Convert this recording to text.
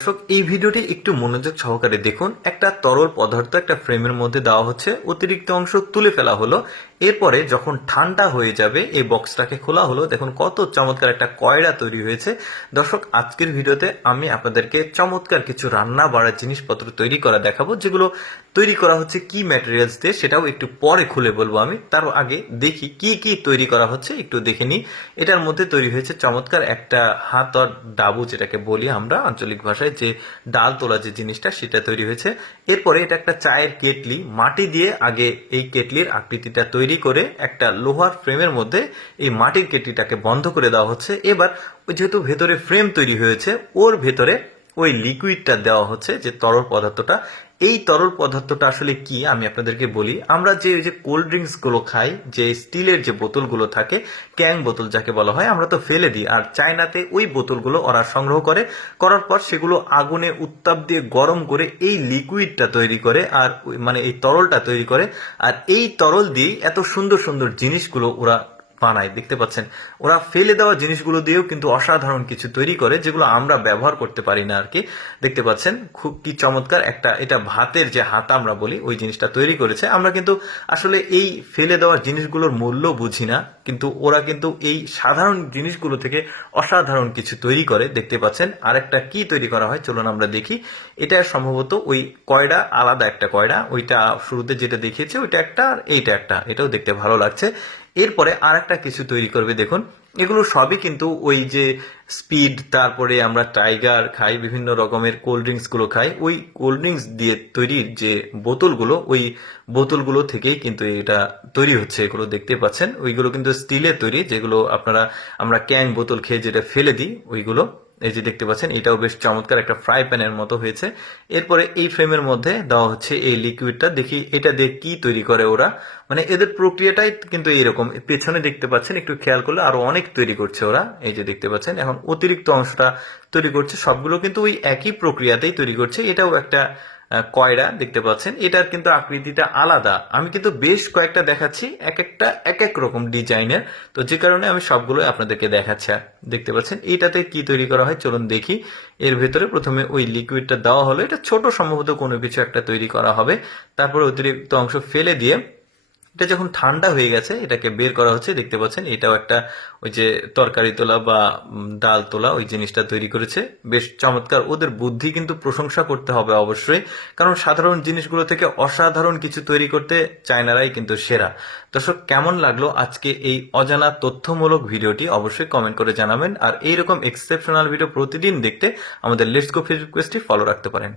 দর্শক, এই ভিডিওটি একটু মনোযোগ সহকারে দেখুন। একটা তরল পদার্থ একটা ফ্রেমের মধ্যে দেওয়া হচ্ছে, অতিরিক্ত অংশ তুলে ফেলা হলো। এরপরে যখন ঠান্ডা হয়ে যাবে এই বক্সটাকে খোলা হলো, দেখুন কত চমৎকার একটা কয়রা তৈরি হয়েছে। দর্শক, আজকের ভিডিওতে আমি আপনাদেরকে চমৎকার কিছু রান্না বাড়ার জিনিসপত্র তৈরি করা দেখাবো, যেগুলো তৈরি করা হচ্ছে কি ম্যাটেরিয়ালস দিয়ে সেটাও একটু পরে খুলে বলবো আমি। তার আগে দেখি কি কি তৈরি করা হচ্ছে, একটু দেখে নিই। এটার মধ্যে তৈরি হয়েছে চমৎকার একটা হাতর ডাবু, যেটাকে বলি আমরা আঞ্চলিক ভাষায়, যে ডাল তোলা যে জিনিসটা, সেটা তৈরি হয়েছে। এরপরে এটা একটা চায়ের কেটলি, মাটি দিয়ে আগে এই কেটলির আকৃতিটা তৈরি করে একটা লোহার ফ্রেমের মধ্যে এই মাটির কেটলিটাকে বন্ধ করে দেওয়া হচ্ছে। এবার ওই যেহেতু ভেতরে ফ্রেম তৈরি হয়েছে, ওর ভেতরে ওই লিকুইডটা দেওয়া হচ্ছে, যে তরল পদার্থটা। এই তরল পদার্থটা আসলে কি আমি আপনাদেরকে বলি। আমরা যে ওই যে কোল্ড ড্রিঙ্কস গুলো খাই, যে স্টিলের যে বোতলগুলো থাকে, ক্যাং বোতল যাকে বলা হয়, আমরা তো ফেলে দিই। আর চায়নাতে ওই বোতলগুলো ওরা সংগ্রহ করার পর সেগুলো আগুনে উত্তাপ দিয়ে গরম করে এই লিকুইডটা তৈরি করে, আর মানে এই তরলটা তৈরি করে। আর এই তরল দিয়েই এত সুন্দর সুন্দর জিনিসগুলো ওরা বানায়। দেখতে পাচ্ছেন, ওরা ফেলে দেওয়া জিনিসগুলো দিয়েও কিন্তু অসাধারণ কিছু তৈরি করে, যেগুলো আমরা ব্যবহার করতে পারি না আর কি। দেখতে পাচ্ছেন খুব কি চমৎকার একটা, এটা ভাতের যে হাতা আমরা বলি, ওই জিনিসটা তৈরি করেছে। আমরা কিন্তু আসলে এই ফেলে দেওয়া জিনিসগুলোর মূল্য বুঝি না, কিন্তু ওরা কিন্তু এই সাধারণ জিনিসগুলো থেকে অসাধারণ কিছু তৈরি করে। দেখতে পাচ্ছেন আরেকটা কি তৈরি করা হয়, চলুন আমরা দেখি। এটা সম্ভবত ওই কয়ডা, আলাদা একটা কয়ডা, ওইটা শুরুতে যেটা দেখিয়েছে ওইটা একটা, আর এইটা একটা, এটাও দেখতে ভালো লাগছে। এরপরে আর একটা কিছু তৈরি করবে, দেখুন এগুলো সবই কিন্তু ওই যে স্পিড, তারপরে আমরা টাইগার খাই, বিভিন্ন রকমের কোল্ড ড্রিঙ্কস গুলো খাই, ওই কোল্ড ড্রিঙ্কস দিয়ে তৈরি যে বোতলগুলো, ওই বোতলগুলো থেকেই কিন্তু এটা তৈরি হচ্ছে। এগুলো দেখতে পাচ্ছেন, ওইগুলো কিন্তু স্টিলের তৈরি, যেগুলো আমরা ক্যাং বোতল খেয়ে যেটা ফেলে দিই ওইগুলো। এই যে দেখতে পাচ্ছেন, এটাও বেশ চমৎকার একটা ফ্রাই প্যানের মতো হয়েছে। এরপরে এই ফ্রেমের মধ্যে দেওয়া হচ্ছে এই লিকুইডটা। দেখি এটা দিয়ে কি তৈরি করে ওরা, মানে এদের প্রক্রিয়াটাই কিন্তু এইরকম। পেছনে দেখতে পাচ্ছেন, একটু খেয়াল করলে আরো অনেক তৈরি করছে ওরা। এই যে দেখতে পাচ্ছেন, এখন অতিরিক্ত অংশটা তৈরি করছে। সবগুলো কিন্তু ওই একই প্রক্রিয়াতেই তৈরি করছে। এটাও একটা কয়রা, দেখতে পাচ্ছেন এটার কিন্তু আকৃতিটা আলাদা। আমি কিন্তু বেশ কয়েকটা দেখাচ্ছি, এক একটা এক এক রকম ডিজাইনের, তো যে কারণে আমি সবগুলো আপনাদেরকে দেখাচ্ছি। দেখতে পাচ্ছেন এইটাতে কি তৈরি করা হয়, চলুন দেখি। এর ভেতরে প্রথমে ওই লিকুইডটা দেওয়া হলো, এটা ছোট সম্ভবত কোনো কিছু একটা তৈরি করা হবে। তারপরে অতিরিক্ত অংশ ফেলে দিয়ে এটা যখন ঠান্ডা হয়ে গেছে, এটাকে বের করা হচ্ছে। দেখতে পাচ্ছেন এটাও একটা ওই যে তরকারি তোলা বা ডাল তোলা, ওই জিনিসটা তৈরি করেছে। বেশ চমৎকার, ওদের বুদ্ধি কিন্তু প্রশংসা করতে হবে অবশ্যই, কারণ সাধারণ জিনিসগুলো থেকে অসাধারণ কিছু তৈরি করতে চায়নারাই কিন্তু সেরা। দর্শক, কেমন লাগলো আজকে এই অজানা তথ্যমূলক ভিডিওটি অবশ্যই কমেন্ট করে জানাবেন। আর এইরকম এক্সেপশনাল ভিডিও প্রতিদিন দেখতে আমাদের লেটস গো ফেসবুক পেজটি ফলো রাখতে পারেন।